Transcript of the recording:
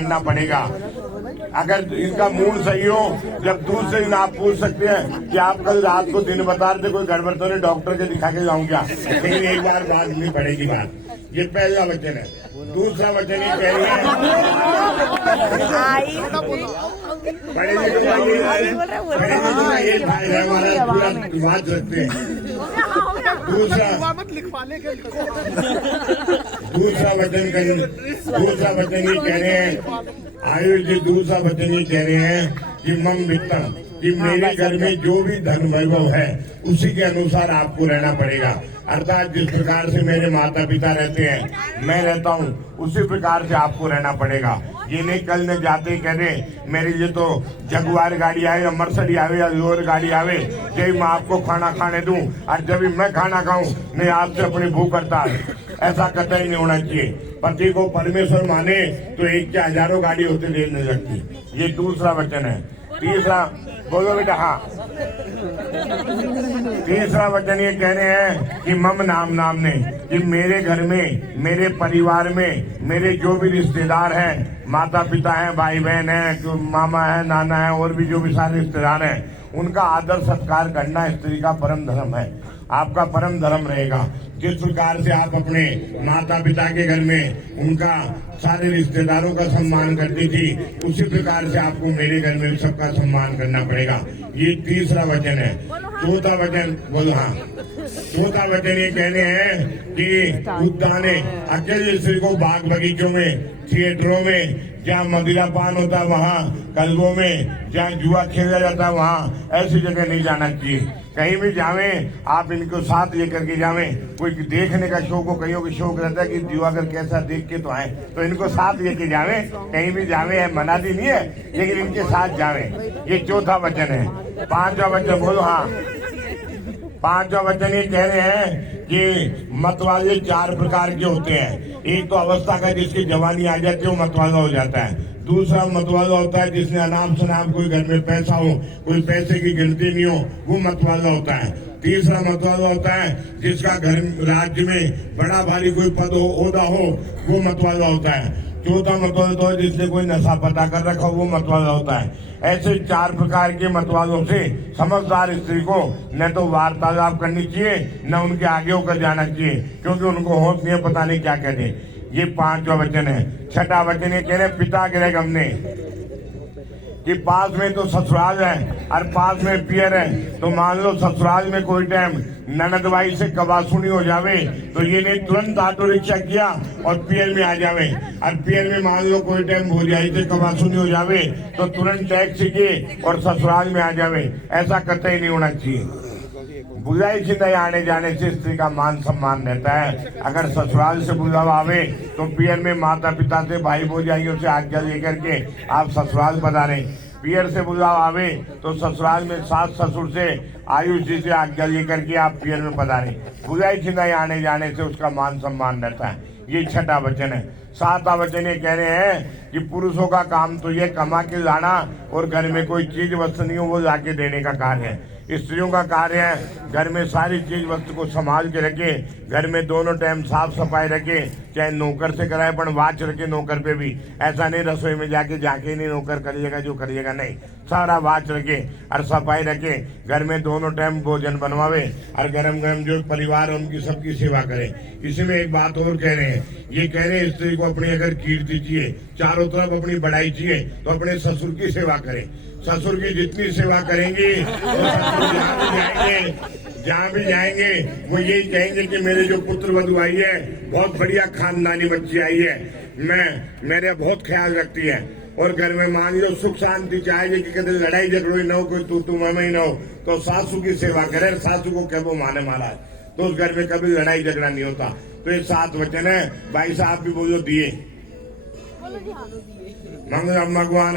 करना पड़ेगा। अगर इनका मूड सही हो, जब दूसरे दिन आप पूछ सकते हैं कि आप कल रात को दिन बता रहे थे, कोई गड़बड़ तो नहीं, डॉक्टर के दिखा के जाऊं क्या? लेकिन एक बार बात नहीं पड़ेगी बात। ये पहला वचन है। दूसरा वचन ये कह रहे हैं, पढ़े लिखे हमारा पूरा बात रखते हैं। दूसरा वचन ये कह रहे हैं, आयुष जी दूसरा वचन ये कह रहे हैं कि मम वित्तम, कि मेरे घर में जो भी धन वैभव है उसी के अनुसार आपको रहना पड़ेगा। अर्थात जिस प्रकार से मेरे माता पिता रहते हैं, मैं रहता हूँ, उसी प्रकार से आपको रहना पड़ेगा। ये नहीं कल ने जाते ही कहने मेरे लिए तो जगुआर गाड़ी आए या मर्सडी आवे या लोर गाड़ी आवे, जब मैं आपको खाना खाने दूं और जब मैं खाना खाऊं नहीं आपसे अपनी भूख हड़ताल। ऐसा कतई नहीं होना चाहिए। पति को परमेश्वर माने तो एक के हजारों गाड़ी होते देर नहीं लगती। ये दूसरा वचन है। तीसरा बोलो बेटा। हाँ, तीसरा वचन ये कह रहे हैं कि मम नाम ने, कि मेरे घर में, मेरे परिवार में, मेरे जो भी रिश्तेदार हैं, माता पिता हैं, भाई बहन हैं, मामा है, नाना है, और भी जो भी सारे रिश्तेदार हैं, उनका आदर सत्कार करना स्त्री का परम धर्म है, आपका परम धर्म रहेगा। जिस प्रकार से आप अपने माता पिता के घर में उनका सारे रिश्तेदारों का सम्मान करती थी, उसी प्रकार से आपको मेरे घर में सबका सम्मान करना पड़ेगा। ये तीसरा वचन है। चौथा वचन बोलो। हाँ, चौथा वचन ये कहने हैं कि उद्याने, अकेले स्त्री को बाग बगीचों में, थिएटरों में, जहाँ मदिरापान होता है वहाँ, कस्बों में जहाँ जुआ खेला जाता है वहाँ, ऐसी जगह नहीं जाना चाहिए। कहीं भी जावें आप इनको साथ लेकर के जावें। कोई देखने का शौक हो, कईयों को शौक रहता है कि जुआगर कैसा देख के तो आए, तो इनको साथ लेके जावें। कहीं भी जावें, मनाती नहीं है, लेकिन इनके साथ जावें। ये चौथा वचन है। पांचवा वचन बोलो। हाँ, पांचवा वचन ये कह रहे हैं कि मतवाले 4 प्रकार के होते हैं। एक तो अवस्था का, जिसकी जवानी आ जाती है वो मतवाला हो जाता है। दूसरा मतवाला होता है जिसने अनाम शनाम, कोई घर में पैसा हो, कोई पैसे की गिनती नहीं हो, वो मतवाला होता है। तीसरा मतवाला होता है जिसका घर राज्य में बड़ा भारी कोई पद हो, ओहदा हो, वो मतवाला होता है। चौथा मतवाला तो है जिसने कोई नशा पता कर रखा हो, वो मतवाला होता है। ऐसे 4 प्रकार के मतवालों से समझदार स्त्री को न तो वार्तालाप करनी चाहिए, न उनके आगे होकर जाना चाहिए, क्योंकि उनको होश नहीं है, पता नहीं क्या कहते। ये 5वां वचन है। छठा वचन ये कह रहे पिता गृह गमने, कि पास में तो ससुराल है और पास में पियर है, तो मान लो ससुराल में कोई टाइम ननदवाई से कबासुनी हो जावे तो ये नहीं तुरंत ऑटो रिक्शा किया और पियर में आ जावे, और पियर में मान लो कोई टाइम भोजाई से कबासुनी हो जावे तो तुरंत टैक्सी के और ससुराल में आ जावे। ऐसा कतई नहीं होना चाहिए। बुलाई से नहीं आने जाने से स्त्री का मान सम्मान रहता है। अगर ससुराल से बुलावा आवे तो पियर में माता पिता से, भाई भौजाइयों से आज्ञा लेकर के आप ससुराल पधारें। पियर से बुलावा आवे तो ससुराल में सास ससुर से, आयुष जी से आज्ञा लेकर के आप पियर में पधारें। बुलाई से नहीं आने जाने से उसका मान सम्मान रहता है। ये छठा वचन है। 7वां वचन ये कह रहे हैं कि पुरुषों का काम तो ये कमा के लाना और घर में कोई चीज वस्तु नहीं हो वो लाके देने का कार्य है। स्त्रियों का कार्य है घर में सारी चीज वस्तु को संभाल के रखे, घर में दोनों टाइम साफ सफाई रखे, चाहे नौकर से कराए पर वाच रखे नौकर पे भी। ऐसा नहीं रसोई में जाके नहीं नौकर करिएगा जो करिएगा, नहीं, सारा वाच रखे और सफाई रखे, घर में दोनों टाइम भोजन बनवावे और गरम गरम जो परिवार उनकी सबकी सेवा करे। इसी में एक बात और कह रहे हैं, ये कह रहे हैं स्त्री को अपनी अगर कीर्ति चाहिए, चारों तरफ अपनी बढ़ाई चाहिए, तो अपने ससुर की सेवा करें। ससुर की जितनी सेवा करेंगी तो ससुर जहाँ भी जाएंगे वो यही कहेंगे कि मेरे जो पुत्र वधु आई है बहुत बढ़िया खानदानी बच्ची आई है, मेरे बहुत ख्याल रखती है। और घर में मान लो सुख शांति चाहिए कि कभी लड़ाई झगड़ोई न हो, कोई तू मैं न हो, तो सासू की सेवा करे। सासू को क्या वो माने मारा है तो उस घर में कभी लड़ाई झगड़ा नहीं होता। तो ये 7 वचन है। भाई साहब भी बोलो दिए। मंगलम भगवान